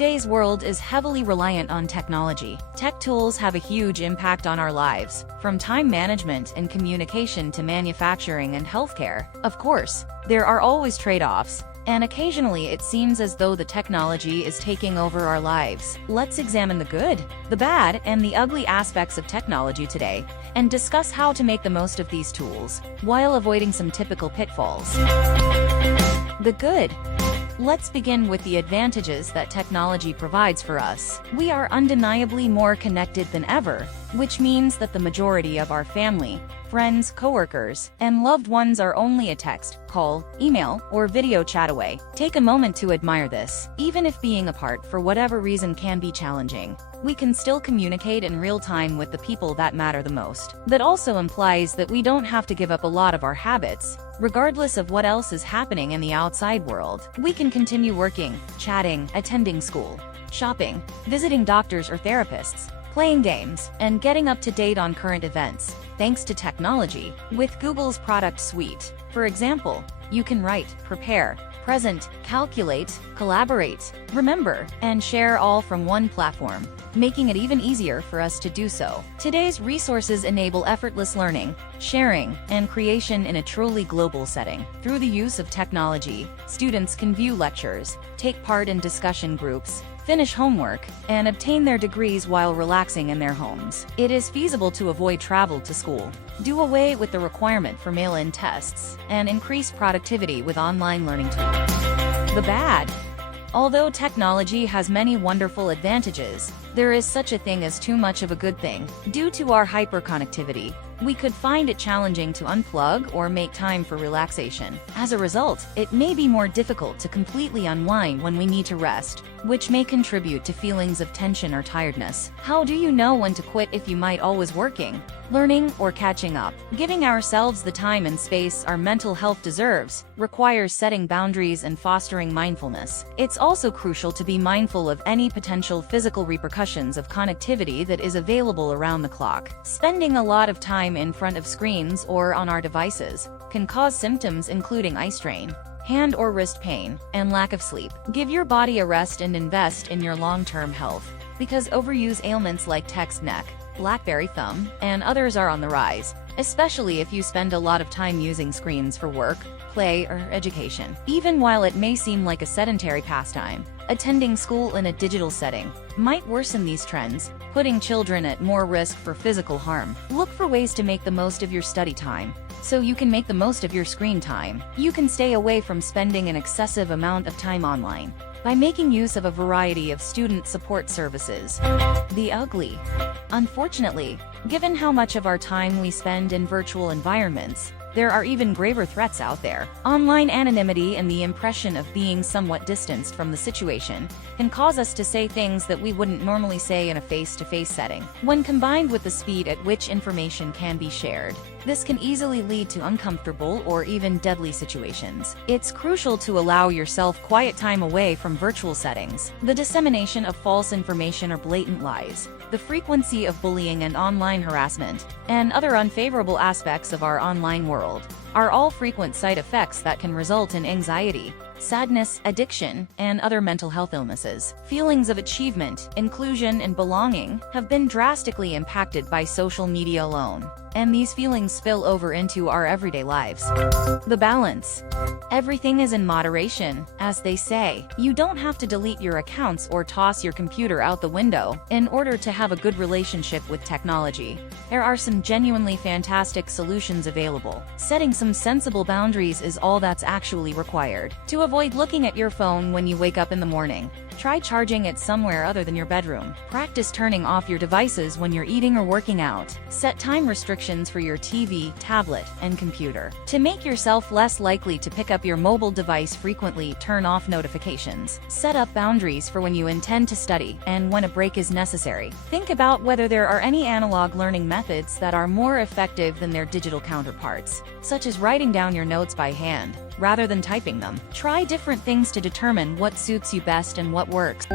Today's world is heavily reliant on technology. Tech tools have a huge impact on our lives, from time management and communication to manufacturing and healthcare. Of course, there are always trade-offs, and occasionally it seems as though the technology is taking over our lives. Let's examine the good, the bad, and the ugly aspects of technology today, and discuss how to make the most of these tools, while avoiding some typical pitfalls. The good. Let's begin with the advantages that technology provides for us. We are undeniably more connected than ever, which means that the majority of our family, friends, coworkers, and loved ones are only a text, call, email, or video chat away. Take a moment to admire this. Even if being apart for whatever reason can be challenging, we can still communicate in real time with the people that matter the most. That also implies that we don't have to give up a lot of our habits. Regardless of what else is happening in the outside world, we can continue working, chatting, attending school, shopping, visiting doctors or therapists, playing games, and getting up to date on current events, thanks to technology. With Google's product suite, for example, you can write, prepare, present, calculate, collaborate, remember, and share all from one platform, making it even easier for us to do so. Today's resources enable effortless learning, sharing, and creation in a truly global setting. Through the use of technology, students can view lectures, take part in discussion groups, finish homework, and obtain their degrees while relaxing in their homes. It is feasible to avoid travel to school, do away with the requirement for mail-in tests, and increase productivity with online learning tools. The bad. Although technology has many wonderful advantages, there is such a thing as too much of a good thing. Due to our hyperconnectivity, we could find it challenging to unplug or make time for relaxation. As a result, it may be more difficult to completely unwind when we need to rest, which may contribute to feelings of tension or tiredness. How do you know when to quit if you might always working, learning, or catching up? Giving ourselves the time and space our mental health deserves requires setting boundaries and fostering mindfulness. It's also crucial to be mindful of any potential physical repercussions of connectivity that is available around the clock. Spending a lot of time in front of screens or on our devices can cause symptoms including eye strain, hand or wrist pain, and lack of sleep. Give your body a rest and invest in your long-term health, because overuse ailments like text neck, BlackBerry thumb, and others are on the rise, especially if you spend a lot of time using screens for work, play, or education. Even while it may seem like a sedentary pastime, attending school in a digital setting might worsen these trends, putting children at more risk for physical harm. Look for ways to make the most of your study time, so you can make the most of your screen time. You can stay away from spending an excessive amount of time online by making use of a variety of student support services. The ugly. Unfortunately, given how much of our time we spend in virtual environments, there are even graver threats out there. Online anonymity and the impression of being somewhat distanced from the situation can cause us to say things that we wouldn't normally say in a face-to-face setting. When combined with the speed at which information can be shared, this can easily lead to uncomfortable or even deadly situations. It's crucial to allow yourself quiet time away from virtual settings. The dissemination of false information or blatant lies, the frequency of bullying and online harassment, and other unfavorable aspects of our online world are all frequent side effects that can result in anxiety, sadness, addiction, and other mental health illnesses. Feelings of achievement, inclusion, and belonging have been drastically impacted by social media alone, and these feelings spill over into our everyday lives. The balance. Everything is in moderation, as they say. You don't have to delete your accounts or toss your computer out the window in order to have a good relationship with technology. There are some genuinely fantastic solutions available. Setting some sensible boundaries is all that's actually required. To avoid looking at your phone when you wake up in the morning, try charging it somewhere other than your bedroom. Practice turning off your devices when you're eating or working out. Set time restrictions for your TV, tablet, and computer. To make yourself less likely to pick up your mobile device frequently, turn off notifications. Set up boundaries for when you intend to study and when a break is necessary. Think about whether there are any analog learning methods that are more effective than their digital counterparts, such as writing down your notes by hand, rather than typing them. Try different things to determine what suits you best and what works.